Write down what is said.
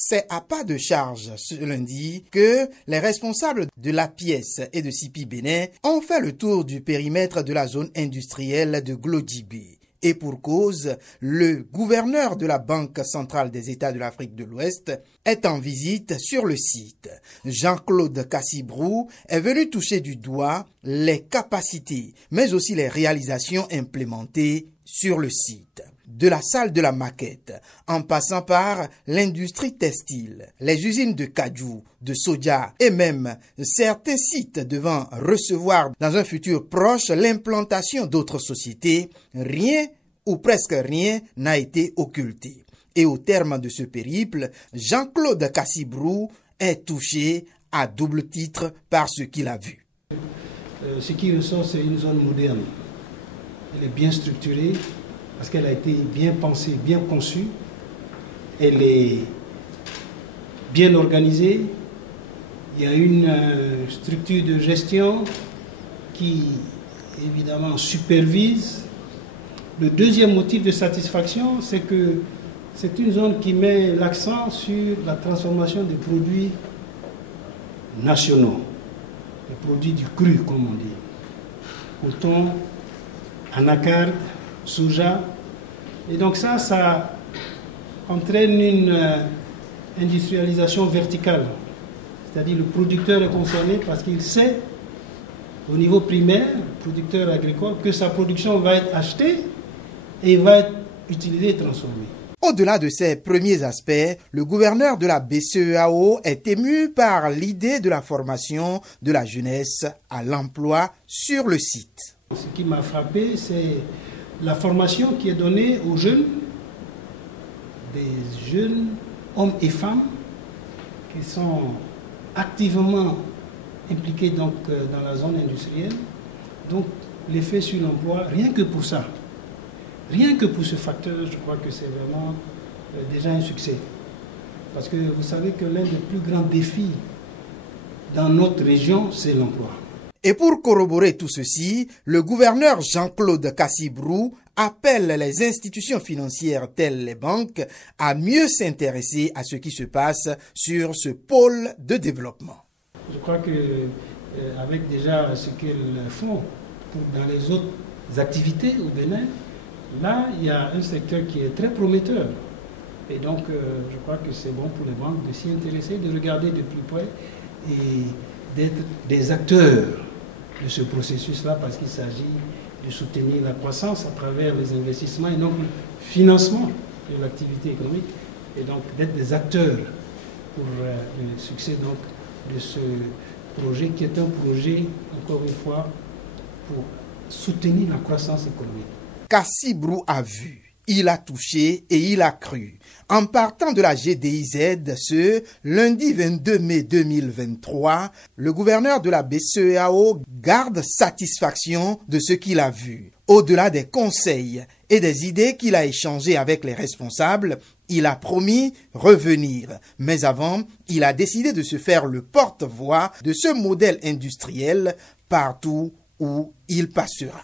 C'est à pas de charge ce lundi que les responsables de la pièce et de Sipi Bénin ont fait le tour du périmètre de la zone industrielle de Glodjibé. Et pour cause, le gouverneur de la Banque centrale des États de l'Afrique de l'Ouest est en visite sur le site. Jean-Claude Cassibrou est venu toucher du doigt les capacités, mais aussi les réalisations implémentées sur le site. De la salle de la maquette, en passant par l'industrie textile, les usines de cajou, de soja et même certains sites devant recevoir dans un futur proche l'implantation d'autres sociétés, rien ou presque rien n'a été occulté. Et au terme de ce périple, Jean-Claude Cassibrou est touché à double titre par ce qu'il a vu. Ce qui ressort, c'est une zone moderne. Elle est bien structurée, parce qu'elle a été bien pensée, bien conçue. Elle est bien organisée. Il y a une structure de gestion qui, évidemment, supervise. Le deuxième motif de satisfaction, c'est que c'est une zone qui met l'accent sur la transformation des produits nationaux, les produits du cru, comme on dit. Coton, anacarde, soja. Et donc ça entraîne une industrialisation verticale. C'est-à-dire le producteur est concerné parce qu'il sait, au niveau primaire, producteur agricole, que sa production va être achetée et va être utilisée et transformée. Au-delà de ces premiers aspects, le gouverneur de la BCEAO est ému par l'idée de la formation de la jeunesse à l'emploi sur le site. Ce qui m'a frappé, c'est la formation qui est donnée aux jeunes, des jeunes hommes et femmes qui sont activement impliqués donc, dans la zone industrielle. Donc l'effet sur l'emploi, rien que pour ça, rien que pour ce facteur, je crois que c'est vraiment déjà un succès. Parce que vous savez que l'un des plus grands défis dans notre région, c'est l'emploi. Et pour corroborer tout ceci, le gouverneur Jean-Claude Cassibrou appelle les institutions financières telles les banques à mieux s'intéresser à ce qui se passe sur ce pôle de développement. Je crois qu'avec déjà ce qu'elles font dans les autres activités au Bénin, là, il y a un secteur qui est très prometteur. Et donc, je crois que c'est bon pour les banques de s'y intéresser, de regarder de plus près et d'être des acteurs de ce processus-là, parce qu'il s'agit de soutenir la croissance à travers les investissements et donc le financement de l'activité économique, et donc d'être des acteurs pour le succès donc, de ce projet qui est un projet, encore une fois, pour soutenir la croissance économique. Cassibrou a vu, il a touché et il a cru. En partant de la GDIZ ce lundi 22 mai 2023, le gouverneur de la BCEAO garde satisfaction de ce qu'il a vu. Au-delà des conseils et des idées qu'il a échangées avec les responsables, il a promis revenir. Mais avant, il a décidé de se faire le porte-voix de ce modèle industriel partout où il passera.